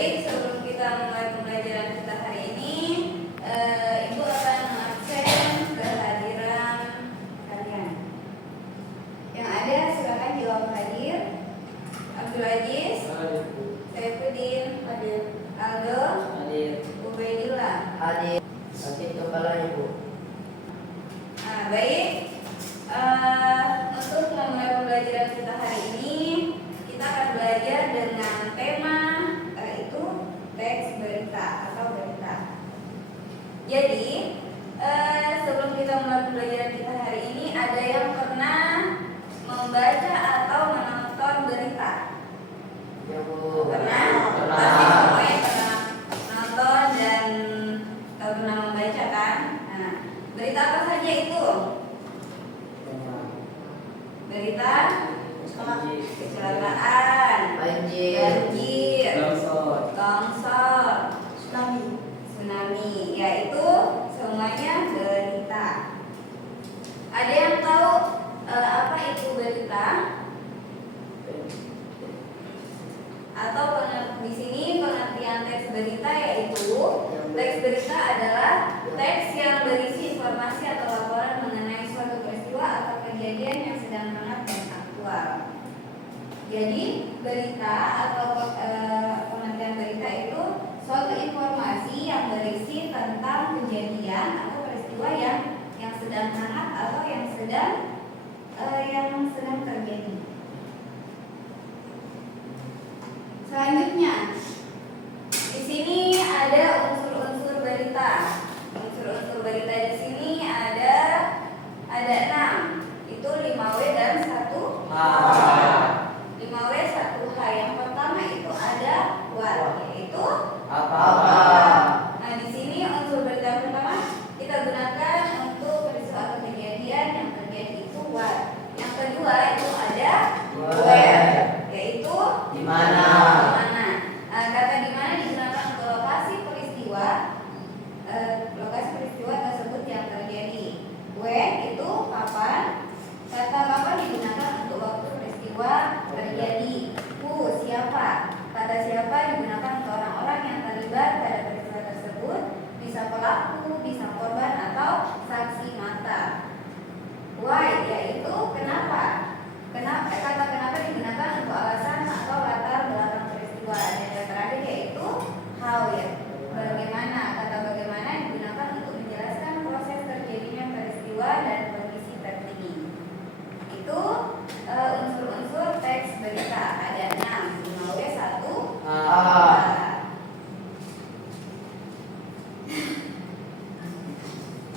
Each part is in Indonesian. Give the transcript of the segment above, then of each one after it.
Baik, sebelum kita mulai pembelajaran kita hari ini, Ibu akan mengabsen kehadiran kalian. Yang ada silakan jawab hadir. Abdul Aziz, Saifuddin, hadir. Aldo, hadir. Ubaidillah, hadir. Sakit kepala Ibu. Baik. Untuk memulai pembelajaran kita hari ini, kita akan belajar dengan tema itu teks berita atau berita. Jadi sebelum kita mulai pembelajaran kita hari ini, ada yang pernah membaca atau menonton berita? Ya Bu. Pernah? Pasti semuanya pernah nonton dan pernah membaca kan? Nah, berita apa saja itu? Berita kecelakaan, banjir, longsor, tsunami, yaitu semuanya berita. Ada yang tahu apa itu berita? Atau di sini pengertian teks berita yaitu teks berita adalah teks yang berisi informasi atau laporan mengenai suatu peristiwa atau kejadian yang sedang hangat dan aktual. Jadi berita atau pengertian berita itu suatu informasi yang berisi tentang kejadian atau peristiwa yang sedang hangat atau yang sedang terjadi. Selanjutnya, di sini ada unsur-unsur berita. Unsur-unsur berita di sini ada 6. Itu 5W dan 1H. 5W 1H. Yang pertama itu ada what, yaitu apa. Nah, di sini unsur berita pertama kita gunakan untuk peristiwa atau kejadian yang terjadi itu what. Yang kedua itu ada where, yaitu di mana. Kata di mana digunakan untuk lokasi peristiwa tersebut yang terjadi. When itu kapan. Kata kapan digunakan untuk waktu peristiwa terjadi. Who, siapa. Kata siapa digunakan untuk orang-orang yang terlibat pada peristiwa tersebut, bisa pelaku, bisa korban atau saksi mata. Why, yaitu kenapa. Kata kenapa digunakan untuk alasan atau latar belakang peristiwa. Dan yang terakhir yaitu how, ya, bagaimana. Kata bagaimana digunakan untuk menjelaskan proses terjadinya peristiwa dan kondisi terkini. Itu unsur-unsur teks berita. Ada 6. 5W 1H.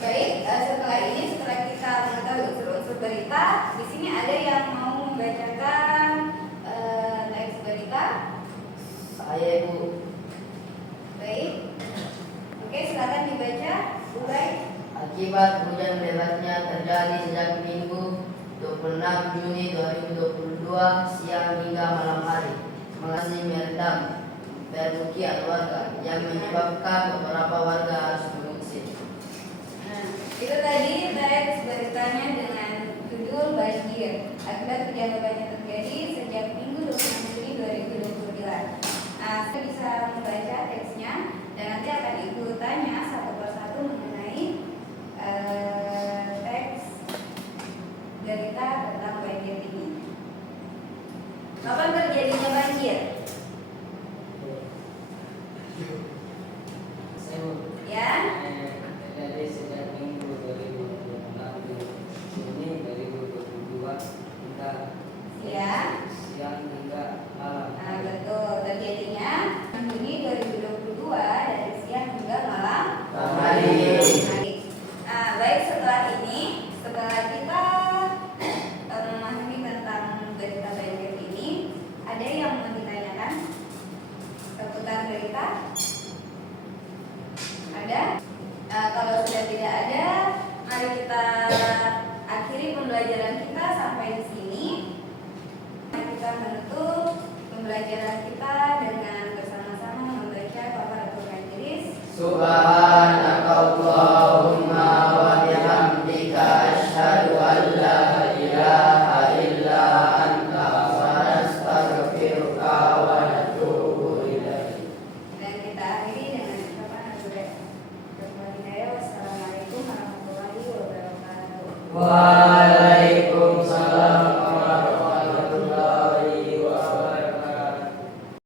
Baik, setelah kita mengetahui unsur-unsur berita, di sini ada yang mau membacakan teks berita. Saya Ibu. Baik. Oke, silakan dibaca. Mulai. Akibat hujan lebatnya terjadi sejak Minggu 26 Juni 2022 siang hingga malam hari, masih merendam permukiman warga yang menyebabkan beberapa warga harus mengungsi. Nah, itu tadi teks beritanya dengan judul banjir. Akibat hujan lebat yang terjadi sejak Minggu 26 Juni 2022. Nah, saya bisa membaca teksnya dan nanti akan Ibu tanya satu persatu mengenai teks berita tentang banjir ini. Kapan terjadinya banjir? Ya? Terjadi sejak Minggu 26 Juni 2022 hingga siang hingga malam. Nah, betul, terjadinya Juni 2022 dari siang hingga malam hari. Nah, baik, setelah kita memahami tentang berita banjir ini, ada yang mau ditanyakan seputar berita? Ada? Kalau sudah tidak ada, mari kita akhiri pembelajaran kita sampai di sini. Kita menutup pembelajaran kita dengan